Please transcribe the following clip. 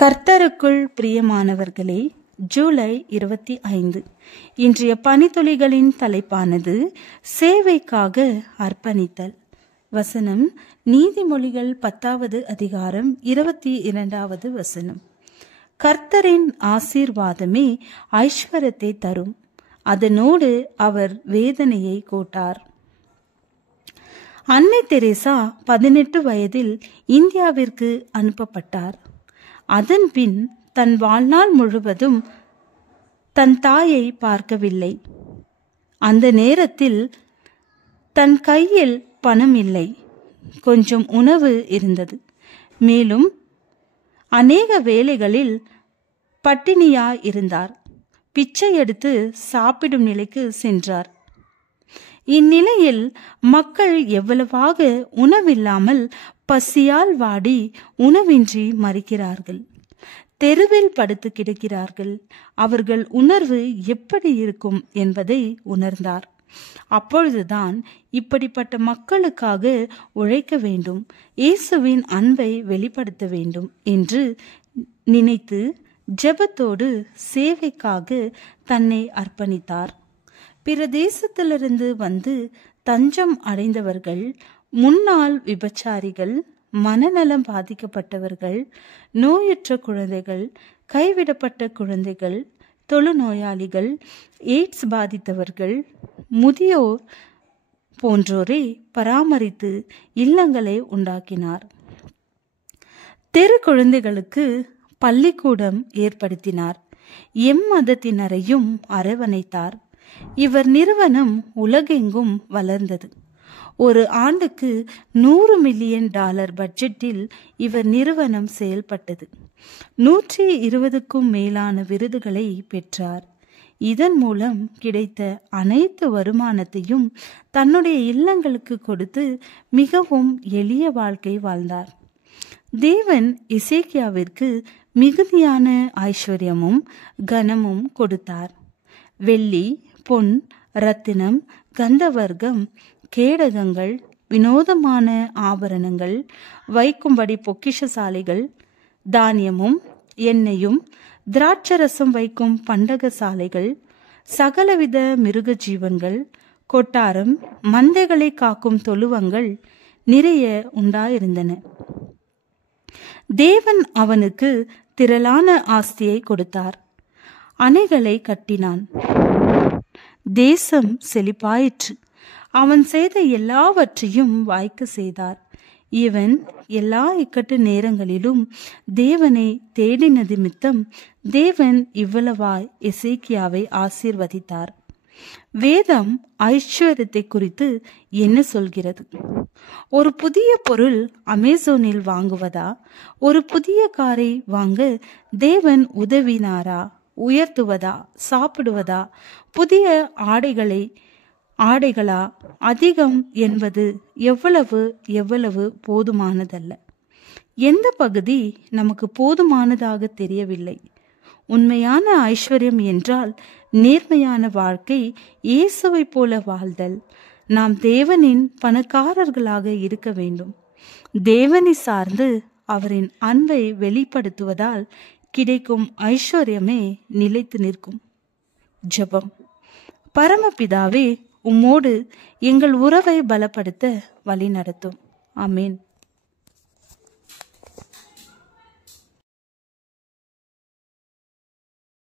கர்த்தருக்குள் பிரியமானவர்களே, ஜூலை 25 இன்றைய பனித்துளிகளின் தலைப்பானது சேவைக்காக அர்ப்பணித்தல். வசனம் நீதிமொழிகள் 10வது அதிகாரம் 22வது வசனம். கர்த்தரின் ஆசீர்வாதமே ஐஸ்வர்யத்தை தரும், அதனோடு அவர் வேதனையை கூட்டார். அன்னை தெரேசா 18 வயதில் இந்தியாவிற்கு அனுப்பப்பட்டார். அதன் பின் தன் வாழ்நாள் முழுவதும் தன் தாயை பார்க்கவில்லை. அந்த நேரத்தில் தன் கையில் பணம் இல்லை, கொஞ்சம் உணவு இருந்தது. மேலும் அநேக வேளைகளில் பட்டினியாய் இருந்தார். பிச்சை எடுத்து சாப்பிடும் நிலைக்கு சென்றார். இந்நிலையில் மக்கள் எவ்வளவாக உணவில்லாமல் பசியால் வாடி உணவின்றி மறிக்கிறார்கள், தெருவில் படுத்து கிடக்கிறார்கள். அவர்கள் உணர்வு எப்படி இருக்கும் என்பதை உணர்ந்தார். அப்பொழுதுதான் இப்படிப்பட்ட மக்களுக்காக உழைக்க வேண்டும், இயேசுவின் அன்பை வெளிப்படுத்த வேண்டும் என்று நினைத்து ஜெபத்தோடு சேவைக்காக தன்னை அர்ப்பணித்தார். பிற தேசத்திலிருந்து வந்து தஞ்சம் அடைந்தவர்கள், முன்னாள் விபச்சாரிகள், மனநலம் பாதிக்கப்பட்டவர்கள், நோயுற்ற குழந்தைகள், கைவிடப்பட்ட குழந்தைகள், தொழுநோயாளிகள், எய்ட்ஸ் பாதித்தவர்கள், முதியோர் போன்றோரை பராமரித்து இல்லங்களை உண்டாக்கினார். தெரு குழந்தைகளுக்கு பள்ளிக்கூடம் ஏற்படுத்தினார். எம்மதத்தினரையும் அரவணைத்தார். இவர் நிறுவனம் உலகெங்கும் வளர்ந்தது. ஒரு ஆண்டுக்கு $100 மில்லியன் பட்ஜெட்டில் இவர் நிறுவனம் செயல்பட்டது. 120க்கும் மேலான விருதுகளை பெற்றார். இதன் மூலம் கிடைத்த அனைத்து வருமானத்தையும் தன்னுடைய இல்லங்களுக்கு கொடுத்து மிகவும் எளிய வாழ்க்கை வாழ்ந்தார். தேவன் எசேக்கியாவிற்கு மிகுதியான ஐஸ்வர்யமும் கனமும் கொடுத்தார். வெள்ளி, பொன், ரத்தினம், கந்தவர்க்கம், கேடகங்கள், வினோதமான ஆபரணங்கள், வைக்கும்படி பொக்கிஷசாலைகள், தானியமும் எண்ணெயும் திராட்சரசம் வைக்கும் பண்டக சாலைகள், சகலவித மிருக ஜீவன்கள், கொட்டாரம், மந்தைகளை காக்கும் தொழுவங்கள் நிறைய உண்டாயிருந்தன. தேவன் அவனுக்கு திரளான ஆஸ்தியை கொடுத்தார். அணைகளை கட்டினான். தேசம் செழிப்பாயிற்று. அவன் செய்த எல்லாவற்றையும் வாய்க்க செய்தார். இவன் எல்லா இக்கட்டு நேரங்களிலும் தேவனை தேடின நிமித்தம் தேவன் இவ்வளவாய் எசேக்கியாவை ஆசீர்வதித்தார். வேதம் ஐஸ்வர்யத்தை குறித்து என்ன சொல்கிறது? ஒரு புதிய பொருள் அமேசானில் வாங்குவதா? ஒரு புதிய காரை வாங்க தேவன் உதவினாரா? உயர்த்துவதா? சாப்பிடுவதா? புதிய ஆடைகளா? அதிகம் என்பது எவ்வளவு போதுமானதல்ல. எந்த பகுதி நமக்கு போதுமானதாக தெரியவில்லை. உண்மையான ஐஸ்வர்யம் என்றால் நேர்மையான வாழ்க்கை, இயேசுவை போல வாழ்தல். நாம் தேவனின் பணக்காரர்களாக இருக்க வேண்டும். தேவனை சார்ந்து அவரின் அன்பை வெளிப்படுத்துவதால் கிடைக்கும் ஐஸ்வர்யமே நிலைத்து நிற்கும். ஜெபம். பரமபிதாவே, உம்மோடு எங்கள் உறவை பலப்படுத்த வழி நடத்தும். ஆமேன்.